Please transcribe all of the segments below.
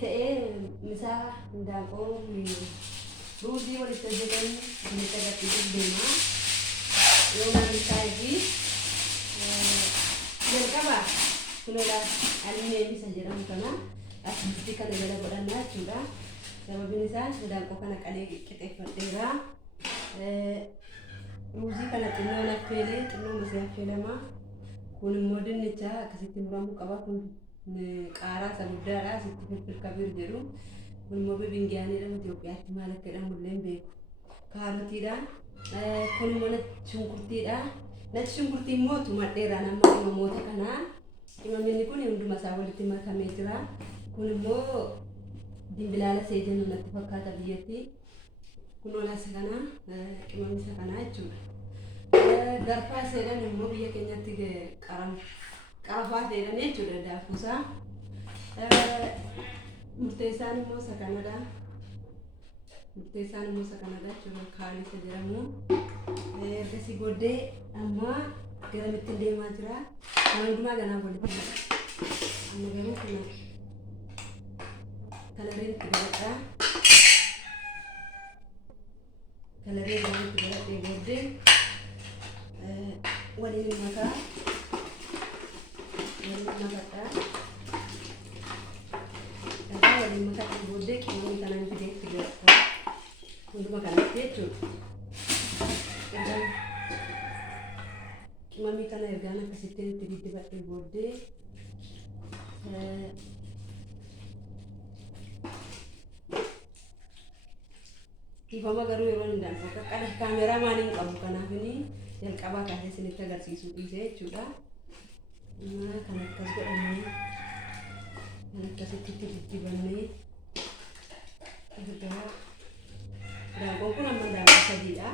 ta'ee misaa hindaanqoo ruuzii walitti hojjetan inni agarsiisuuf deema. Yoo naanni isaanii jalqaba kunuudha almeen isa jedhamu kana asitti kana jala godhannaa jechuudha. Sababiin isaa hindaanqoo kana qalee qixxeeffadheera. Ruuzii kana xinnoo naffeelee xinnoo misee affeelamaa. Kun immoo dinnicha akkasitti muramuu qaba. Kun qaaraa isa guddaadha. Asitti filfil kabiir jedhu. Kun immoo bibingiyaaniidha. Itoophiyaatti maal akka jedhamu illee hin beeku. Kaarotiidha. Kun immoo natti shunkurtiidha. Natti shunkurtii immoo tumadheera nama dhimamoota kanaa. Dhimamni kun hunduma isaa walitti makamee jira. Kun immoo dimbilaala seejenuu natti fakkaata biyyatti. Kun olaasa kana dhimamni isa kanaa jechuudha. Garfaa seedan immoo biyya keenyatti qarafaa seedan jechuudha daakuusaa. Murteessaan immoo isa kanadha. Murteessaan immoo isa kanadha jechuudha kaalisa jedhamu. Ergasii booddee amma garamitti deemaa jira. Kan hundumaa ganaa walitti hidha. Amma garuu kalareen itti godhadha. Kalareen itti godhadhee booddee waliin makaa waliin makaa booddee qimoon kanaan fidee itti godhadha. Hunduma kanatti jechuudha. Qimamii kana ergaan akkasitti itti diddibadhee booddee ifama garuu yeroo hindaanqoo qaqqala kaameeraa maaliin qabu kanaafini jalqabaa kaasee isinitti agarsiisuu dhiisee jechuudha. Kan akkas godhamee kan akkasitti itti diddibannee ergaa daanqoon kun amma daanqoo sadiidha.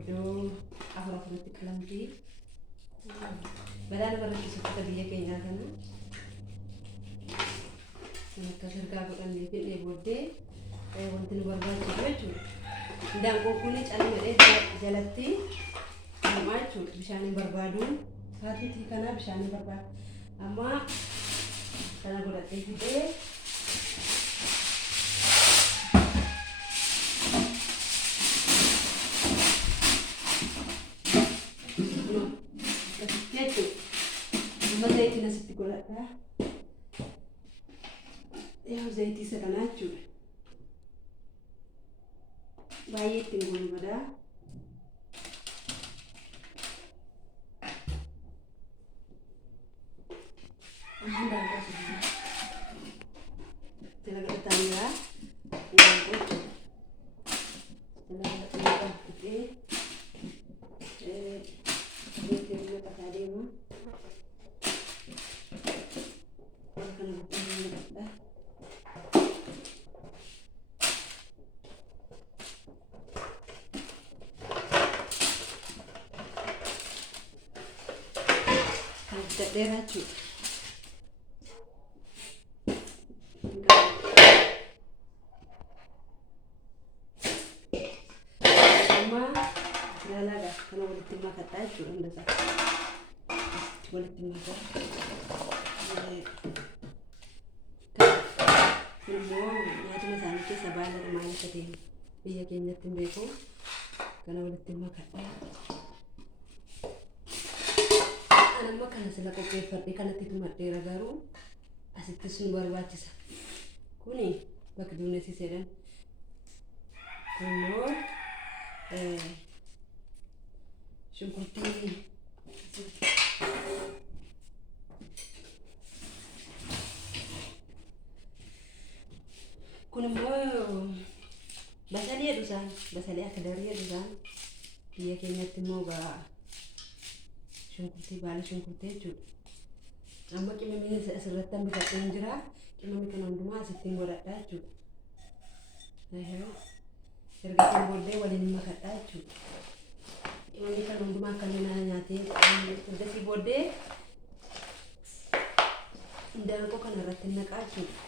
Iddoo afuritti qalamtii badaan barreessitoota biyya keenyaa kana kan akkas ergaa godhannee fidhee booddee wanti nu barbaachisu jechuudha. Daanqoo kun calmadhee jalatti hamaa jechuudha. Bishaan barbaadu sa'aatii kana bishaan barbaadu. Amma kana godhadhee fidee zayitiin asitti godhadha. Yaa zayitii isa kanaa jechuudha. Baay'ee ittiin goonu badaa. Jala godhataan jira. Jala godhataan fidee zayitiin qasaa deema. Daerah cu. Sama lalaga kalau boleh terima kata cu anda sah. Boleh terima kata. Semua nyata misalnya kita sabar main keting. Biar kenya timbeko kalau boleh terima kata. Nama kana sila qopheeffadhe kanatti tumadheera garuu asittis nu barbaachisa. Kuni bakka duumessi jedhan. Kunoo shunkurtii kun immoo basalee jedhu isaan basalee akka darii jedhu isaan biyya keenyatti immoo shunkurtii baala shunkurtii jechuudha. Amma qimamni asirratti hambifadhee hin jira. Qimamni kana hundumaa asittiin godhadhaa jechuudha. Erga booddee waliin makadhaa jechuudha. Qimamni kana hundumaa akkamiin nyaatee ergasii booddee daanqoo kana irratti naqaa jechuudha.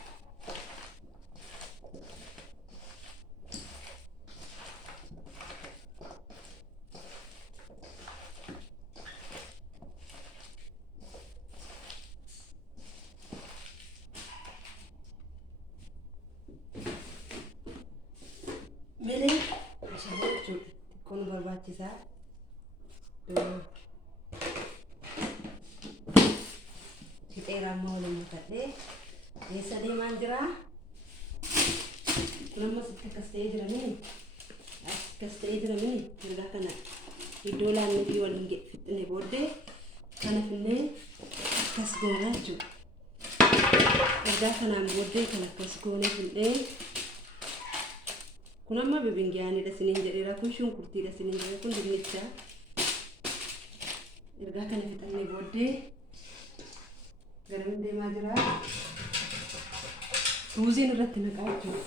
barbaachisaa. Fixeera amma waliin mutadhee eessa deemaan jiraa? Kun ammas itti akkas ta'ee jiramini ergaa kana iddoo laannee fi waliin fixnee booddee kana finnee akkas goona jechuudha. Ergaa kanaan booddee kan akkas goone finnee kun amma bibingiyaanidha siniin jedheera, kun shunkurtiidha siniin jedheera, kun dinnicha. Ergaa kana fixannee booddee garamiin deemaa jira? Ruuziin irratti naqaa jechuudha.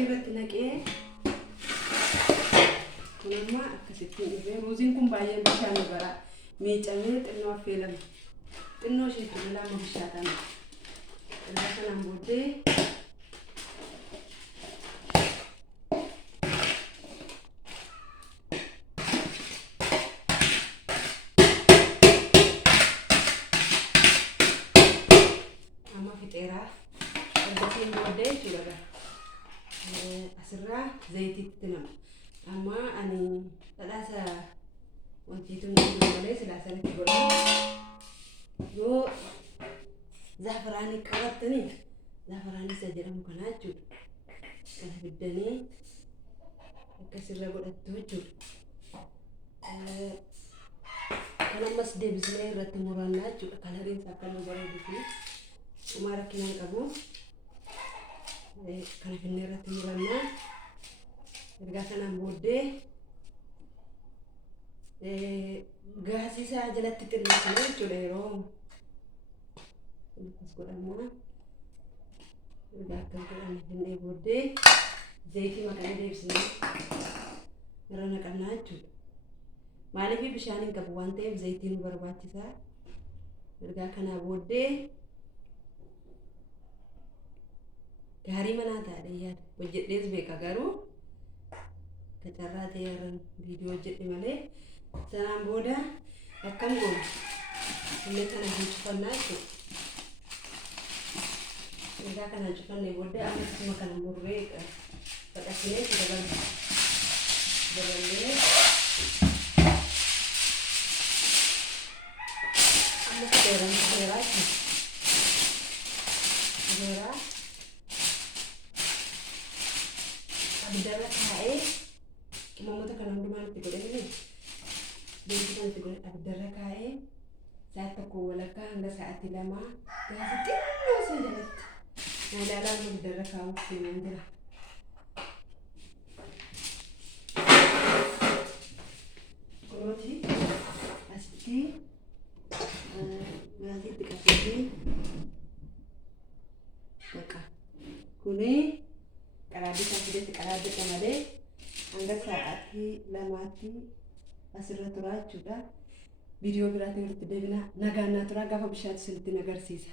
Irratti naqee kun amma akkasittiin dhufee ruuziin kun baay'ee bishaan gara miicamee xinnoo affeelame xinnoo isheetti lama bishaatan ergaa kanaan booddee amma fixeeraa ergatiin booddee jechuudha. Asirraa zayitiitti nama amma ani dhadhaasa wantiitu malee silaa sanitti godha yoo zaafiraanii qabattanii zaafiraanii isa jedhamu kanaa jechuudha. Kana fiddanii akkasirra godhattu jechuudha. Kan ammas deebisnee irratti murannaa jechuudha. Kalariinsa akka nu bareeduu fi dhumaa rakkinaan qabu. Kana finnee irratti murannaa. Ergaa kanaan booddee gaasii isaa jalatti xinneessina jechuudha. Yeroo akkas godhannaa ergaa akkas godhanne finnee booddee zayitii maqanii deebisnee irra naqannaa jechuudha. Maaliif bishaan hin qabu waan ta'eef zayitii nu barbaachisaa. Ergaa kanaa booddee gaarii manaa taa'ee yaada hojjedhees beeka garuu kacarraa ta'ee irraan viidiyoo hojjedhe malee sanaan booda akkam goona illee kana cufannaa jechuudha. Ergaa kana cufannee booddee akkasuma kana murree baqaqsinee itti daballee amma seeraa jechuudha. Abiddarra kaa'ee qimamota kana hundumaan itti godhanii beeksisa kan itti godhe abiddarra kaa'ee sa'aatii tokko walakkaa hanga sa'aatii lamaa gaasii xinnoo isa jalatti ilaalaan abiddarra kaa'uuf deemaan jira. Kunooti asitti gaasii itti qabsiisee baqa kunii qaraadii kan fidetti qaraadii malee hanga sa'aatii lamaatti asirra turaa jechuudha. Viidiyoo biraatiin walitti deebina. Nagaan naa turaa gaafa bishaan isinitti agarsiisa.